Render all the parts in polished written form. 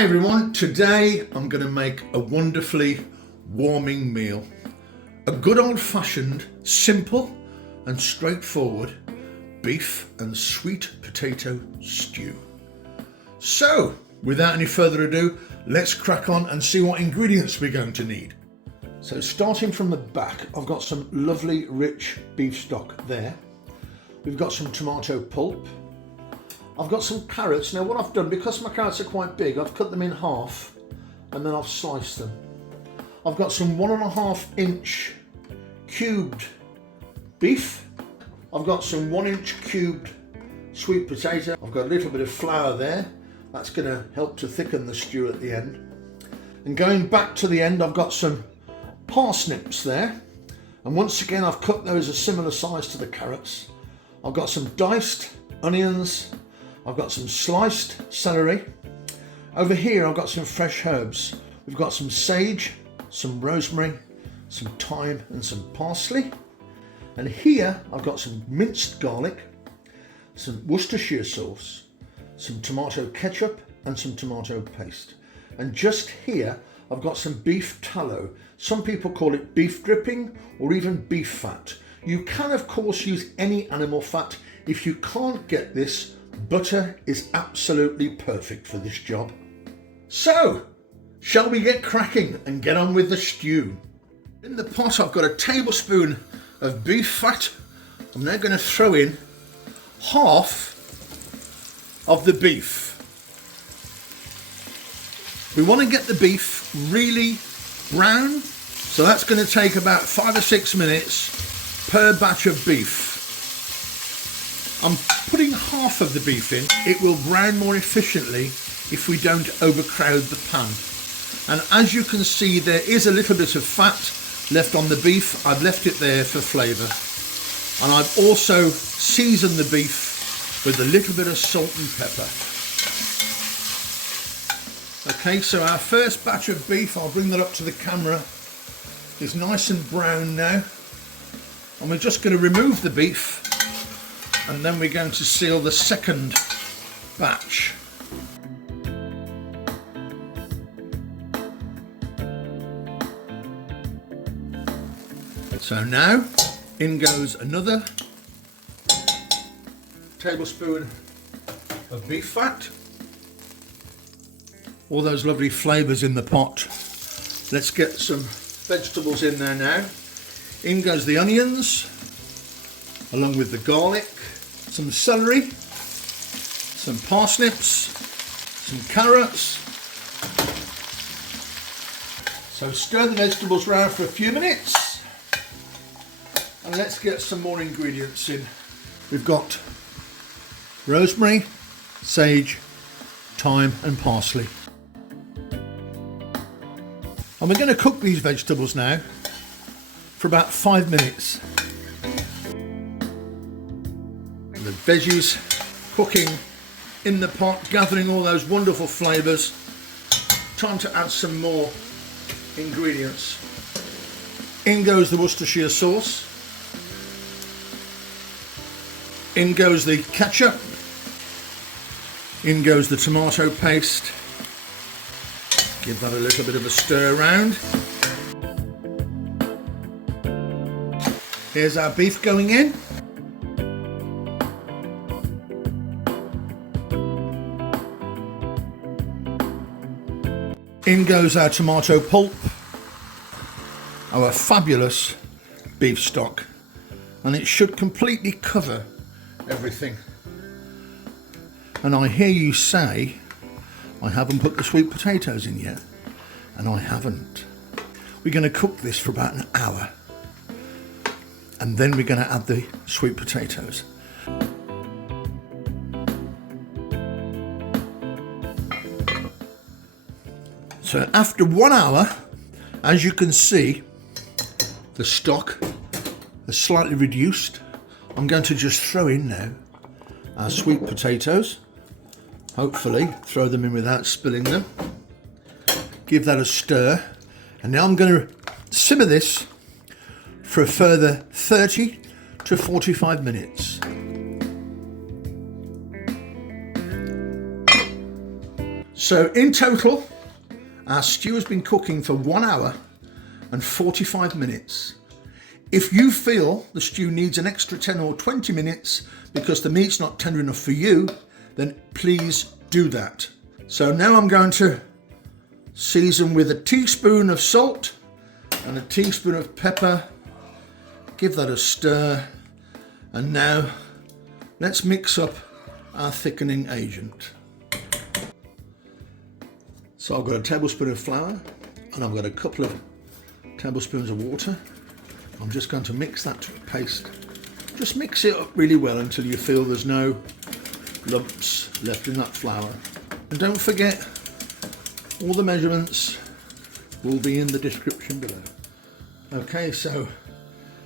Hi everyone, today I'm going to make a wonderfully warming meal. A good old-fashioned, simple and straightforward beef and sweet potato stew. So, without any further ado, let's crack on and see what ingredients we're going to need. So starting from the back, I've got some lovely rich beef stock there. We've got some tomato pulp. I've got some carrots. Now what I've done, because my carrots are quite big, I've cut them in half and then I've sliced them. I've got some 1.5 inch cubed beef. I've got some 1 inch cubed sweet potato. I've got a little bit of flour there. That's going to help to thicken the stew at the end. And going back to the end, I've got some parsnips there. And once again, I've cut those a similar size to the carrots. I've got some diced onions. I've got some sliced celery. Over here I've got some fresh herbs. We've got some sage, some rosemary, some thyme and some parsley. And here I've got some minced garlic, some Worcestershire sauce, some tomato ketchup and some tomato paste. And just here I've got some beef tallow. Some people call it beef dripping or even beef fat. You can of course use any animal fat. If you can't get this, butter is absolutely perfect for this job. So, shall we get cracking and get on with the stew? In the pot I've got a tablespoon of beef fat. I'm now going to throw in half of the beef. We want to get the beef really brown, so that's going to take about 5 or 6 minutes per batch of beef. I'm putting half of the beef in. It will brown more efficiently if we don't overcrowd the pan. And as you can see, there is a little bit of fat left on the beef. I've left it there for flavour. And I've also seasoned the beef with a little bit of salt and pepper. Okay, so our first batch of beef, I'll bring that up to the camera, is nice and brown now. And we're just going to remove the beef. And then we're going to seal the second batch. So now in goes another tablespoon of beef fat. All those lovely flavours in the pot. Let's get some vegetables in there now. In goes the onions, along with the garlic, some celery, some parsnips, some carrots. So stir the vegetables around for a few minutes and let's get some more ingredients in. We've got rosemary, sage, thyme and parsley. And we're going to cook these vegetables now for about 5 minutes. The veggies cooking in the pot, gathering all those wonderful flavours. Time to add some more ingredients. In goes the Worcestershire sauce. In goes the ketchup. In goes the tomato paste. Give that a little bit of a stir around. Here's our beef going in. In goes our tomato pulp, our fabulous beef stock, and it should completely cover everything. And I hear you say, I haven't put the sweet potatoes in yet, and I haven't. We're going to cook this for about an hour, and then we're going to add the sweet potatoes. So after 1 hour, as you can see, the stock has slightly reduced. I'm going to just throw in now our sweet potatoes. Hopefully throw them in without spilling them. Give that a stir. And now I'm going to simmer this for a further 30 to 45 minutes. So in total, our stew has been cooking for 1 hour and 45 minutes. If you feel the stew needs an extra 10 or 20 minutes because the meat's not tender enough for you, then please do that. So now I'm going to season with a teaspoon of salt and a teaspoon of pepper. Give that a stir. And now let's mix up our thickening agent. So I've got a tablespoon of flour and I've got a couple of tablespoons of water. I'm just going to mix that to a paste. Just mix it up really well until you feel there's no lumps left in that flour. And don't forget, all the measurements will be in the description below. Okay, so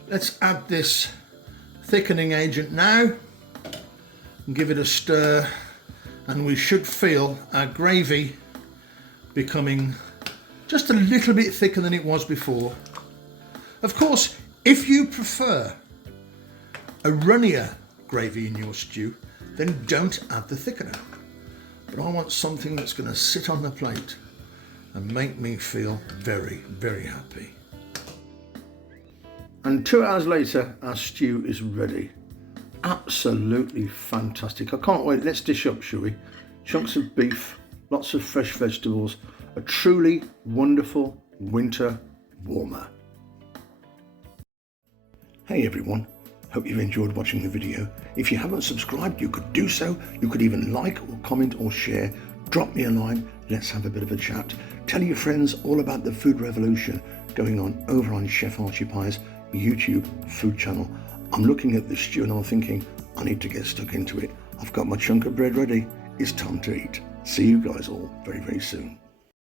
let's add this thickening agent now and give it a stir, and we should feel our gravy becoming just a little bit thicker than it was before. Of course, if you prefer a runnier gravy in your stew, then don't add the thickener. But I want something that's going to sit on the plate and make me feel very, very happy. And 2 hours later, our stew is ready. Absolutely fantastic. I can't wait. Let's dish up, shall we? Chunks of beef, lots of fresh vegetables, a truly wonderful winter warmer. Hey everyone, hope you've enjoyed watching the video. If you haven't subscribed, you could do so. You could even like or comment or share. Drop me a line, let's have a bit of a chat. Tell your friends all about the food revolution going on over on Chef Archie Pie's YouTube food channel. I'm looking at this stew and I'm thinking, I need to get stuck into it. I've got my chunk of bread ready. It's time to eat. See you guys all very, very soon.